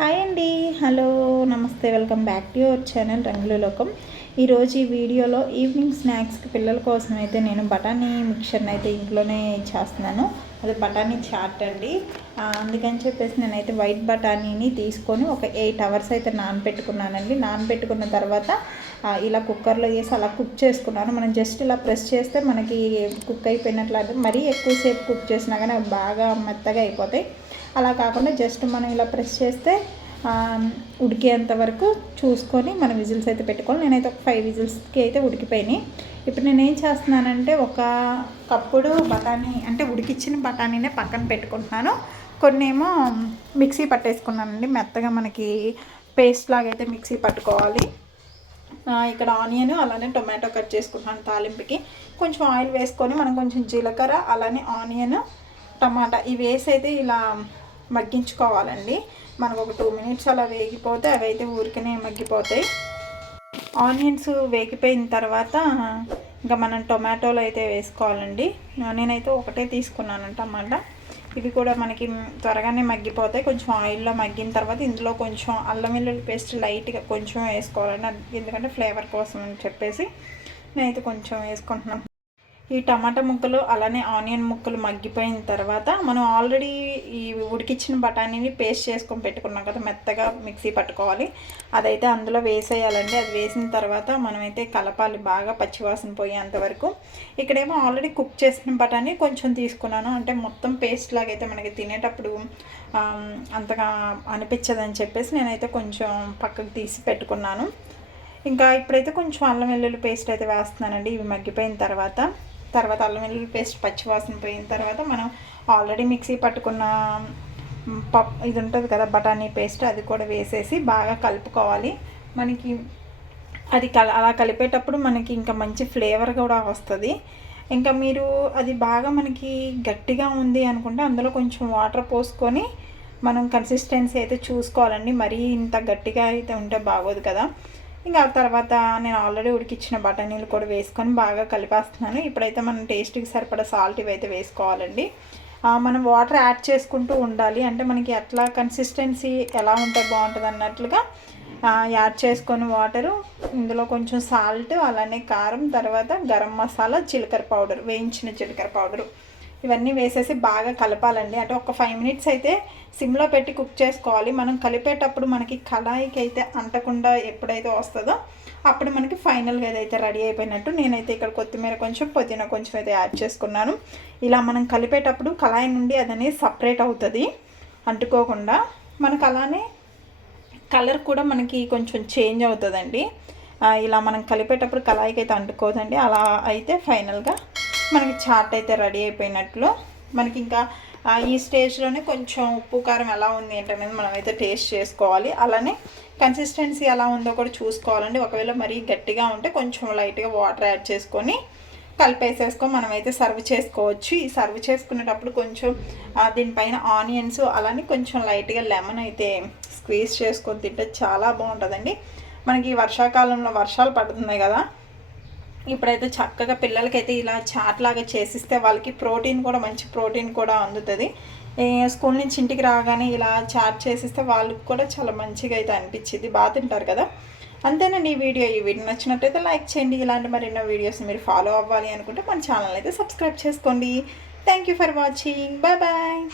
Hi అండి, hello, నమస్తే, welcome back to your channel రంగుల లోకం. ఈరోజు ఈ వీడియోలో ఈవినింగ్ స్నాక్స్కి పిల్లల కోసం అయితే నేను బఠానీ మిక్చర్ని అయితే ఇంట్లోనే చేస్తున్నాను. అది బఠానీ చాట్ అండి. అందుకని చెప్పేసి నేనైతే వైట్ బఠానీని తీసుకొని ఒక 8 అవర్స్ అయితే నానబెట్టుకున్నానండి. నానబెట్టుకున్న తర్వాత ఇలా కుక్కర్లో వేసి అలా కుక్ చేసుకున్నాను. మనం జస్ట్ ఇలా ప్రెస్ చేస్తే మనకి కుక్ అయిపోయినట్లు, మరీ ఎక్కువసేపు కుక్ చేసినా కానీ అవి బాగా మెత్తగా అయిపోతాయి. అలా కాకుండా జస్ట్ మనం ఇలా ప్రెస్ చేస్తే ఉడికేంత వరకు చూసుకొని మనం విజిల్స్ అయితే పెట్టుకోవాలి. నేనైతే ఒక 5 విజిల్స్కి అయితే ఉడికిపోయినాయి. ఇప్పుడు నేను ఏం చేస్తున్నానంటే ఒక కప్పుడు బఠానీ అంటే ఉడికిచ్చిన బఠానీనే పక్కన పెట్టుకుంటున్నాను. కొన్ని ఏమో మిక్సీ పట్టేసుకున్నానండి. మెత్తగా మనకి పేస్ట్ లాగా అయితే మిక్సీ పట్టుకోవాలి. ఇక్కడ ఆనియన్ అలానే టొమాటో కట్ చేసుకుంటున్నాను తాలింపుకి. కొంచెం ఆయిల్ వేసుకొని మనం కొంచెం జీలకర్ర అలానే ఆనియన్ టమాటా ఇవి వేసి అయితే ఇలా మగ్గించుకోవాలండి. మనకు ఒక 2 మినిట్స్ అలా వేగిపోతే అవి అయితే ఊరికనే మగ్గిపోతాయి. ఆనియన్స్ వేగిపోయిన తర్వాత ఇంకా మనం టొమాటోలు అయితే వేసుకోవాలండి. నేనైతే ఒకటే తీసుకున్నాను టమాటా. ఇవి కూడా మనకి త్వరగానే మగ్గిపోతాయి. కొంచెం ఆయిల్లో మగ్గిన తర్వాత ఇందులో కొంచెం అల్లం వెల్లుల్లి పేస్ట్ లైట్గా కొంచెం వేసుకోవాలండి. ఎందుకంటే ఫ్లేవర్ కోసం అని చెప్పేసి నేనైతే కొంచెం వేసుకుంటున్నాను. ఈ టమాటా ముక్కలు అలానే ఆనియన్ ముక్కలు మగ్గిపోయిన తర్వాత మనం ఆల్రెడీ ఈ ఉడికిచ్చిన బఠానీని పేస్ట్ చేసుకొని పెట్టుకున్నాం కదా, మెత్తగా మిక్సీ పట్టుకోవాలి. అదైతే అందులో వేసేయాలండి. అది వేసిన తర్వాత మనమైతే కలపాలి బాగా పచ్చివాసన పోయేంత వరకు. ఇక్కడేమో ఆల్రెడీ కుక్ చేసిన బఠానీ కొంచెం తీసుకున్నాను. అంటే మొత్తం పేస్ట్ లాగైతే మనకి తినేటప్పుడు అంతగా అనిపించదని చెప్పేసి నేనైతే కొంచెం పక్కకు తీసి పెట్టుకున్నాను. ఇంకా ఇప్పుడైతే కొంచెం అల్లం వెల్లుల్లి పేస్ట్ అయితే వేస్తున్నానండి. ఇవి మగ్గిపోయిన తర్వాత అల్లం వెల్లుల్లి పేస్ట్ పచ్చివాసన పోయిన తర్వాత మనం ఆల్రెడీ మిక్సీ పట్టుకున్న ఇది ఉంటుంది కదా బఠానీ పేస్ట్, అది కూడా వేసేసి బాగా కలుపుకోవాలి. మనకి అది అలా కలిపేటప్పుడు మనకి ఇంకా మంచి ఫ్లేవర్ కూడా వస్తుంది. ఇంకా మీరు అది బాగా మనకి గట్టిగా ఉంది అనుకుంటే అందులో కొంచెం వాటర్ పోసుకొని మనం కన్సిస్టెన్సీ అయితే చూసుకోవాలండి. మరీ ఇంత గట్టిగా అయితే ఉంటే బాగోదు కదా. ఇంకా తర్వాత నేను ఆల్రెడీ ఉడికిచ్చిన బఠానీలు కూడా వేసుకొని బాగా కలిపేస్తున్నాను. ఇప్పుడైతే మనం టేస్ట్కి సరిపడా సాల్ట్ ఇవైతే వేసుకోవాలండి. మనం వాటర్ యాడ్ చేసుకుంటూ ఉండాలి. అంటే మనకి ఎట్లా కన్సిస్టెన్సీ ఎలా ఉంటే బాగుంటుంది అన్నట్లుగా యాడ్ చేసుకొని వాటరు, ఇందులో కొంచెం సాల్ట్ అలానే కారం, తర్వాత గరం మసాలా, జీలకర్ర పౌడర్, వేయించిన జీలకర్ర పౌడరు ఇవన్నీ వేసేసి బాగా కలపాలండి. అంటే ఒక 5 మినిట్స్ అయితే సిమ్లో పెట్టి కుక్ చేసుకోవాలి. మనం కలిపేటప్పుడు మనకి కళాయికి అయితే అంటకుండా ఎప్పుడైతే వస్తుందో అప్పుడు మనకి ఫైనల్గా ఏదైతే రెడీ అయిపోయినట్టు. నేనైతే ఇక్కడ కొత్తిమీర కొంచెం పుదీనా కొంచెం అయితే యాడ్ చేసుకున్నాను. ఇలా మనం కలిపేటప్పుడు కళాయి నుండి అదనేది సపరేట్ అవుతుంది అంటుకోకుండా. మనకు అలానే కలర్ కూడా మనకి కొంచెం చేంజ్ అవుతుందండి. ఇలా మనం కలిపేటప్పుడు కళాయికి అయితే అంటుకోదండి. అలా అయితే ఫైనల్గా మనకి చాట్ అయితే రెడీ అయిపోయినట్లు. మనకి ఇంకా ఈ స్టేజ్లోనే కొంచెం ఉప్పు కారం ఎలా ఉంది ఏంటనేది మనమైతే టేస్ట్ చేసుకోవాలి. అలానే కన్సిస్టెన్సీ ఎలా ఉందో కూడా చూసుకోవాలండి. ఒకవేళ మరీ గట్టిగా ఉంటే కొంచెం లైట్గా వాటర్ యాడ్ చేసుకొని కలిపేసేసుకొని మనమైతే సర్వ్ చేసుకోవచ్చు. ఈ సర్వ్ చేసుకునేటప్పుడు కొంచెం దీనిపైన ఆనియన్స్ అలానే కొంచెం లైట్గా లెమన్ అయితే స్క్వీజ్ చేసుకొని తింటే చాలా బాగుంటుందండి. మనకి వర్షాకాలంలో వర్షాలు పడుతున్నాయి కదా, ఇప్పుడైతే చక్కగా పిల్లలకైతే ఇలా చాట్ లాగా చేసిస్తే వాళ్ళకి ప్రోటీన్ కూడా మంచి ప్రోటీన్ కూడా అందుతుంది. స్కూల్ నుంచి ఇంటికి రాగానే ఇలా చాట్ చేసిస్తే వాళ్ళకి కూడా చాలా మంచిగా అయితే అనిపించింది, బాగా తింటారు కదా. అంతేనండి ఈ వీడియో నచ్చినట్టయితే లైక్ చేయండి. ఇలాంటి మరెన్నో వీడియోస్ మీరు ఫాలో అవ్వాలి అనుకుంటే మన ఛానల్ అయితే సబ్స్క్రైబ్ చేసుకోండి. Thank you for watching. Bye bye.